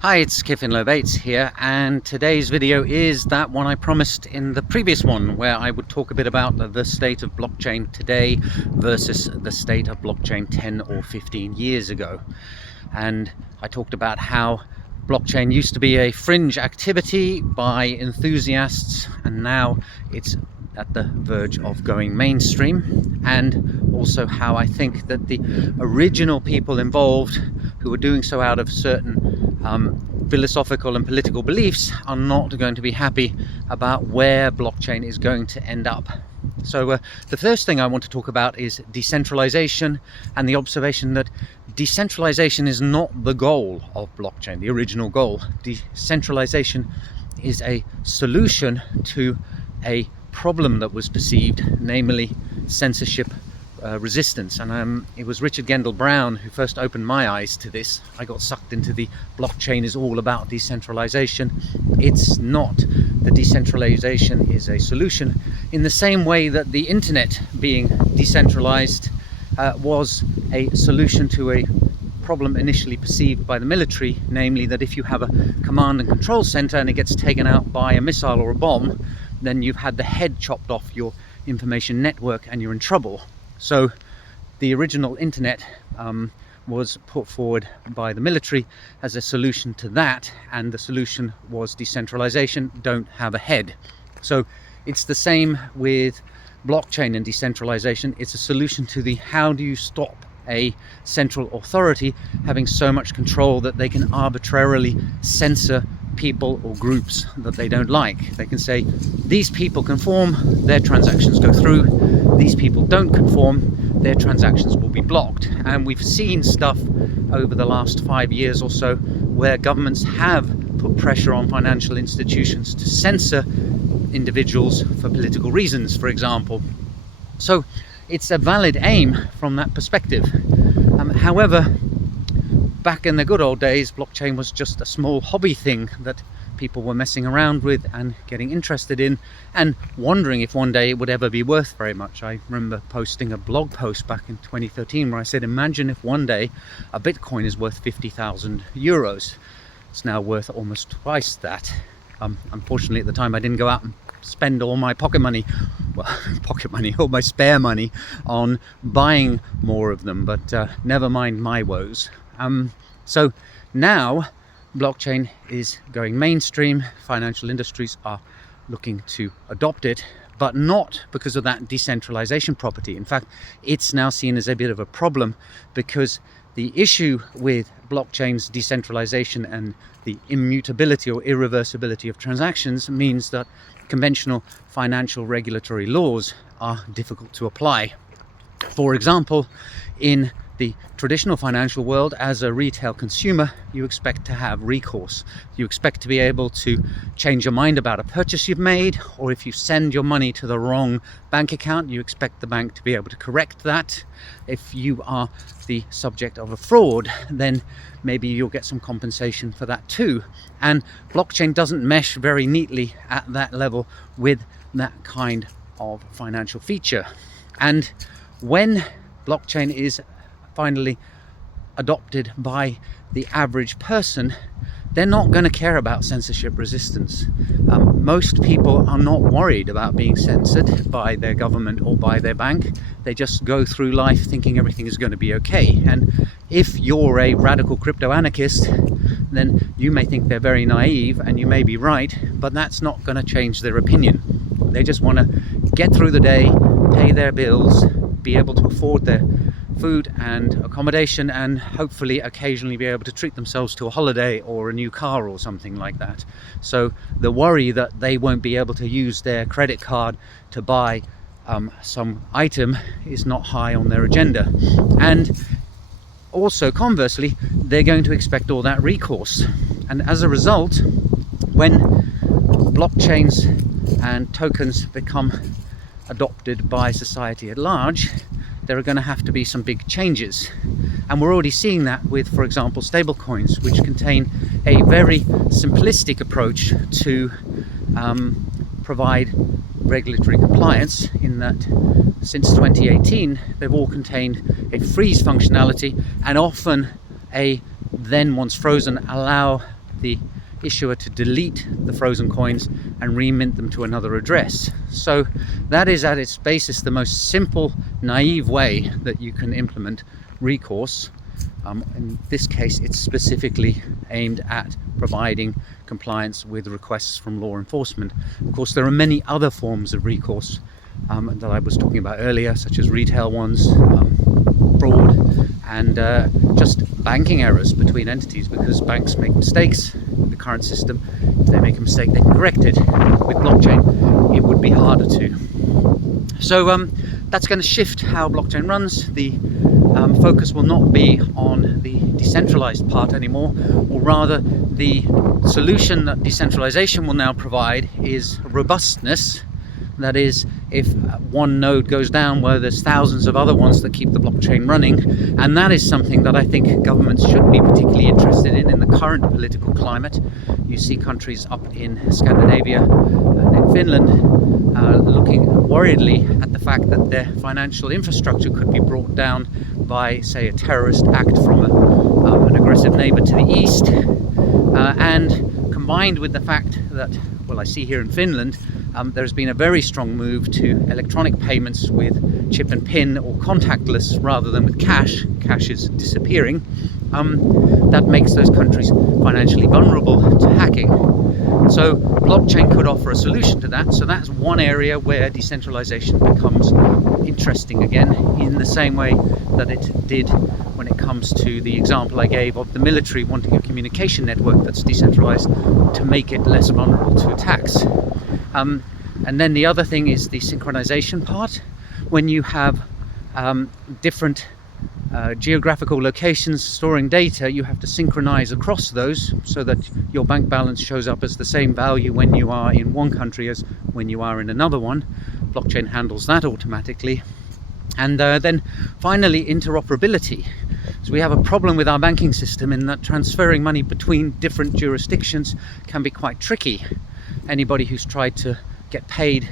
Hi, it's Kiffin Low-Bates here, and today's video is that one I promised in the previous one, where I would talk a bit about the state of blockchain today versus the state of blockchain 10 or 15 years ago. And I talked about how blockchain used to be a fringe activity by enthusiasts, and now it's at the verge of going mainstream, and also how I think that the original people involved, who were doing so out of certain philosophical and political beliefs, are not going to be happy about where blockchain is going to end up. So the first thing I want to talk about is decentralization, and the observation that decentralization is not the goal of blockchain, the original goal. Decentralization is a solution to a problem that was perceived, namely censorship resistance. And it was Richard Gendall Brown who first opened my eyes to this. I got sucked into the blockchain is all about decentralization. It's not. The decentralization is a solution, in the same way that the internet being decentralized was a solution to a problem initially perceived by the military, namely that if you have a command and control center and it gets taken out by a missile or a bomb, then you've had the head chopped off your information network and you're in trouble. So the original internet was put forward by the military as a solution to that, and the solution was decentralization, don't have a head. So it's the same with blockchain and decentralization. It's a solution to the how do you stop a central authority having so much control that they can arbitrarily censor people or groups that they don't like. They can say, these people conform, their transactions go through, these people don't conform, their transactions will be blocked. And we've seen stuff over the last 5 years or so where governments have put pressure on financial institutions to censor individuals for political reasons, for example. So it's a valid aim from that perspective. However, back in the good old days, blockchain was just a small hobby thing that people were messing around with and getting interested in and wondering if one day it would ever be worth very much. I remember posting a blog post back in 2013 where I said, imagine if one day a Bitcoin is worth 50,000 euros. It's now worth almost twice that. Unfortunately, at the time I didn't go out and spend all my pocket money, all my spare money on buying more of them, but never mind my woes. So now blockchain is going mainstream. Financial industries are looking to adopt it, but not because of that decentralization property. In fact, it's now seen as a bit of a problem, because the issue with blockchain's decentralization and the immutability or irreversibility of transactions means that conventional financial regulatory laws are difficult to apply. For example, in the traditional financial world, as a retail consumer, you expect to have recourse. You expect to be able to change your mind about a purchase you've made, or if you send your money to the wrong bank account, you expect the bank to be able to correct that. If you are the subject of a fraud, then maybe you'll get some compensation for that too. And blockchain doesn't mesh very neatly at that level with that kind of financial feature. And when blockchain is finally adopted by the average person, they're not going to care about censorship resistance. Most people are not worried about being censored by their government or by their bank. They just go through life thinking everything is going to be okay. And if you're a radical crypto anarchist, then you may think they're very naive, and you may be right, but that's not going to change their opinion. They just want to get through the day, pay their bills, be able to afford their food and accommodation, and hopefully occasionally be able to treat themselves to a holiday or a new car or something like that. So the worry that they won't be able to use their credit card to buy some item is not high on their agenda. And also, conversely, they're going to expect all that recourse. And as a result, when blockchains and tokens become adopted by society at large, there are going to have to be some big changes. And we're already seeing that with, for example, stablecoins, which contain a very simplistic approach to provide regulatory compliance, in that since 2018 they've all contained a freeze functionality, and often a then, once frozen, allow the issuer to delete the frozen coins and remint them to another address. So that is at its basis the most simple, naive way that you can implement recourse. In this case, it's specifically aimed at providing compliance with requests from law enforcement. Of course, there are many other forms of recourse that I was talking about earlier, such as retail ones, fraud, and just banking errors between entities, because banks make mistakes in the current system. If they make a mistake, they can correct it. With blockchain, it would be harder to. So that's going to shift how blockchain runs. The focus will not be on the decentralized part anymore, or rather the solution that decentralization will now provide is robustness. That is, if one node goes down, well, there's thousands of other ones that keep the blockchain running, and that is something that I think governments should be particularly interested in the current political climate. You see countries up in Scandinavia and in Finland looking worriedly at the fact that their financial infrastructure could be brought down by, say, a terrorist act from an aggressive neighbor to the east, and combined with the fact that, well, I see here in Finland, there's been a very strong move to electronic payments with chip and pin or contactless rather than with cash. Cash is disappearing. That makes those countries financially vulnerable to hacking. So blockchain could offer a solution to that. So that's one area where decentralization becomes interesting again, in the same way that it did when it comes to the example I gave of the military wanting a communication network that's decentralized to make it less vulnerable to attacks. And then the other thing is the synchronization part. When you have different geographical locations storing data, you have to synchronize across those so that your bank balance shows up as the same value when you are in one country as when you are in another one. Blockchain handles that automatically. And then finally, interoperability. So we have a problem with our banking system in that transferring money between different jurisdictions can be quite tricky. Anybody who's tried to get paid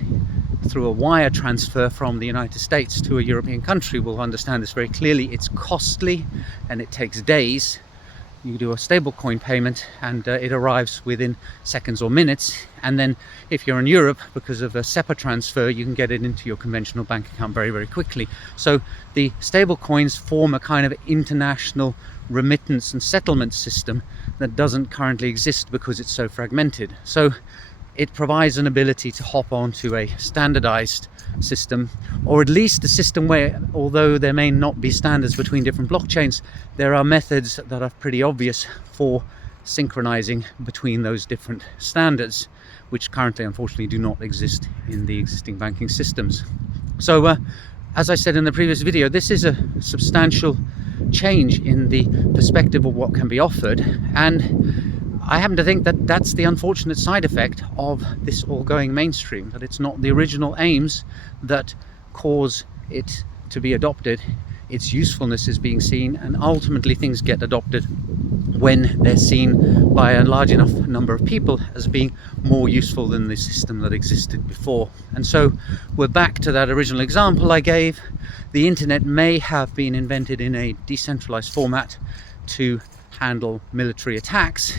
through a wire transfer from the United States to a European country will understand this very clearly. It's costly and it takes days. You do a stablecoin payment and it arrives within seconds or minutes. And then if you're in Europe, because of a SEPA transfer, you can get it into your conventional bank account very, very quickly. So the stablecoins form a kind of international remittance and settlement system that doesn't currently exist because it's so fragmented. So it provides an ability to hop onto a standardized system, or at least a system where, although there may not be standards between different blockchains, there are methods that are pretty obvious for synchronizing between those different standards, which currently unfortunately do not exist in the existing banking systems. So as I said in the previous video, this is a substantial change in the perspective of what can be offered, and I happen to think that that's the unfortunate side effect of this all going mainstream, that it's not the original aims that cause it to be adopted. Its usefulness is being seen, and ultimately things get adopted when they're seen by a large enough number of people as being more useful than the system that existed before. And so we're back to that original example I gave. The internet may have been invented in a decentralized format to handle military attacks.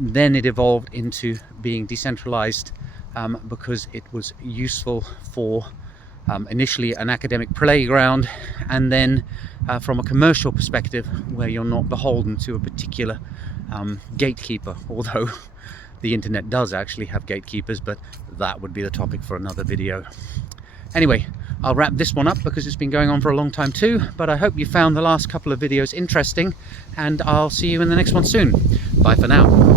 Then it evolved into being decentralized because it was useful for initially an academic playground, and then from a commercial perspective where you're not beholden to a particular gatekeeper, although the internet does actually have gatekeepers, but that would be the topic for another video. Anyway, I'll wrap this one up because it's been going on for a long time too, but I hope you found the last couple of videos interesting, and I'll see you in the next one soon. Bye for now.